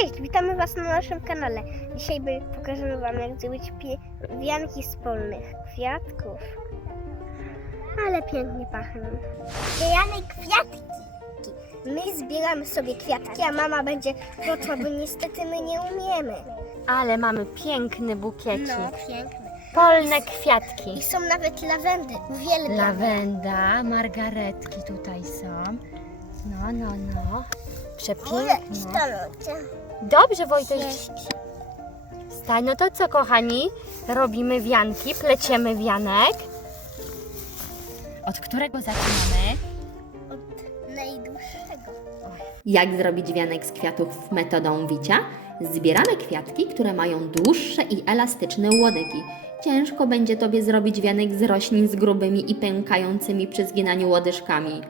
Cześć, witamy Was na naszym kanale. Dzisiaj pokażemy Wam, jak zrobić wianki z polnych kwiatków. Ale pięknie pachną. Zbieramy kwiatki. My zbieramy sobie kwiatki, a mama będzie gotowa, bo niestety my nie umiemy. Ale mamy piękny bukiecik. No, piękne. Polne kwiatki. I są nawet lawendy. Uwielbiam. Lawenda, margaretki tutaj są. No, no, no. Przepiękne. Dobrze, Wojtek. Stań, no to co, kochani? Robimy wianki, pleciemy wianek. Od którego zaczynamy? Od najdłuższego. Jak zrobić wianek z kwiatów metodą wicia? Zbieramy kwiatki, które mają dłuższe i elastyczne łodygi. Ciężko będzie Tobie zrobić wianek z roślin z grubymi i pękającymi przy zginaniu łodyżkami.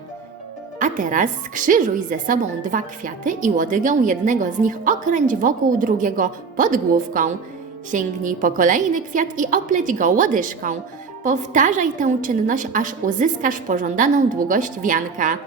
A teraz skrzyżuj ze sobą dwa kwiaty i łodygę jednego z nich okręć wokół drugiego pod główką. Sięgnij po kolejny kwiat i opleć go łodyżką. Powtarzaj tę czynność, aż uzyskasz pożądaną długość wianka.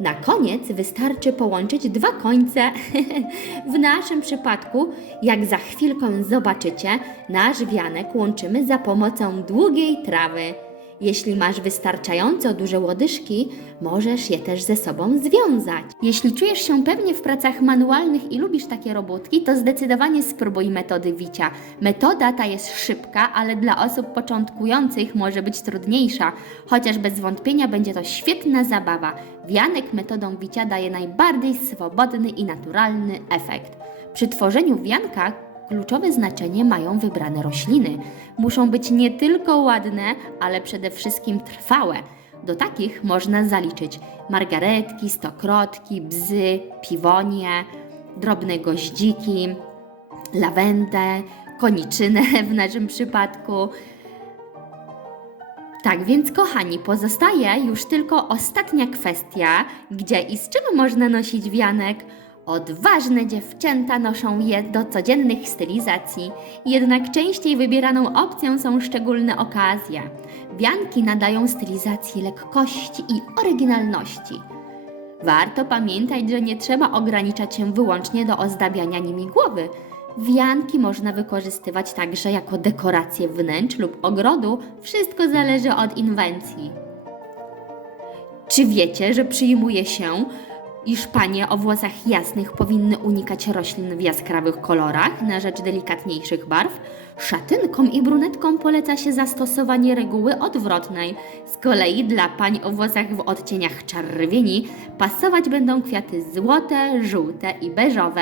Na koniec wystarczy połączyć dwa końce. w naszym przypadku, jak za chwilkę zobaczycie, nasz wianek łączymy za pomocą długiej trawy. Jeśli masz wystarczająco duże łodyżki, możesz je też ze sobą związać. Jeśli czujesz się pewnie w pracach manualnych i lubisz takie robótki, to zdecydowanie spróbuj metody wicia. Metoda ta jest szybka, ale dla osób początkujących może być trudniejsza, chociaż bez wątpienia będzie to świetna zabawa. Wianek metodą wicia daje najbardziej swobodny i naturalny efekt. Przy tworzeniu wianka kluczowe znaczenie mają wybrane rośliny. Muszą być nie tylko ładne, ale przede wszystkim trwałe. Do takich można zaliczyć margaretki, stokrotki, bzy, piwonie, drobne goździki, lawendę, koniczynę w naszym przypadku. Tak więc, kochani, pozostaje już tylko ostatnia kwestia, gdzie i z czym można nosić wianek. Odważne dziewczęta noszą je do codziennych stylizacji, jednak częściej wybieraną opcją są szczególne okazje. Wianki nadają stylizacji lekkości i oryginalności. Warto pamiętać, że nie trzeba ograniczać się wyłącznie do ozdabiania nimi głowy. Wianki można wykorzystywać także jako dekoracje wnętrz lub ogrodu, wszystko zależy od inwencji. Czy wiecie, że przyjmuje się, iż panie o włosach jasnych powinny unikać roślin w jaskrawych kolorach na rzecz delikatniejszych barw? Szatynkom i brunetkom poleca się zastosowanie reguły odwrotnej. Z kolei dla pań o włosach w odcieniach czerwieni pasować będą kwiaty złote, żółte i beżowe.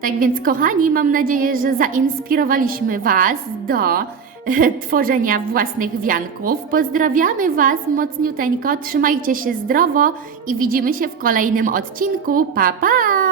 Tak więc, kochani, mam nadzieję, że zainspirowaliśmy Was do tworzenia własnych wianków. Pozdrawiamy Was mocniuteńko, trzymajcie się zdrowo i widzimy się w kolejnym odcinku. Pa, pa!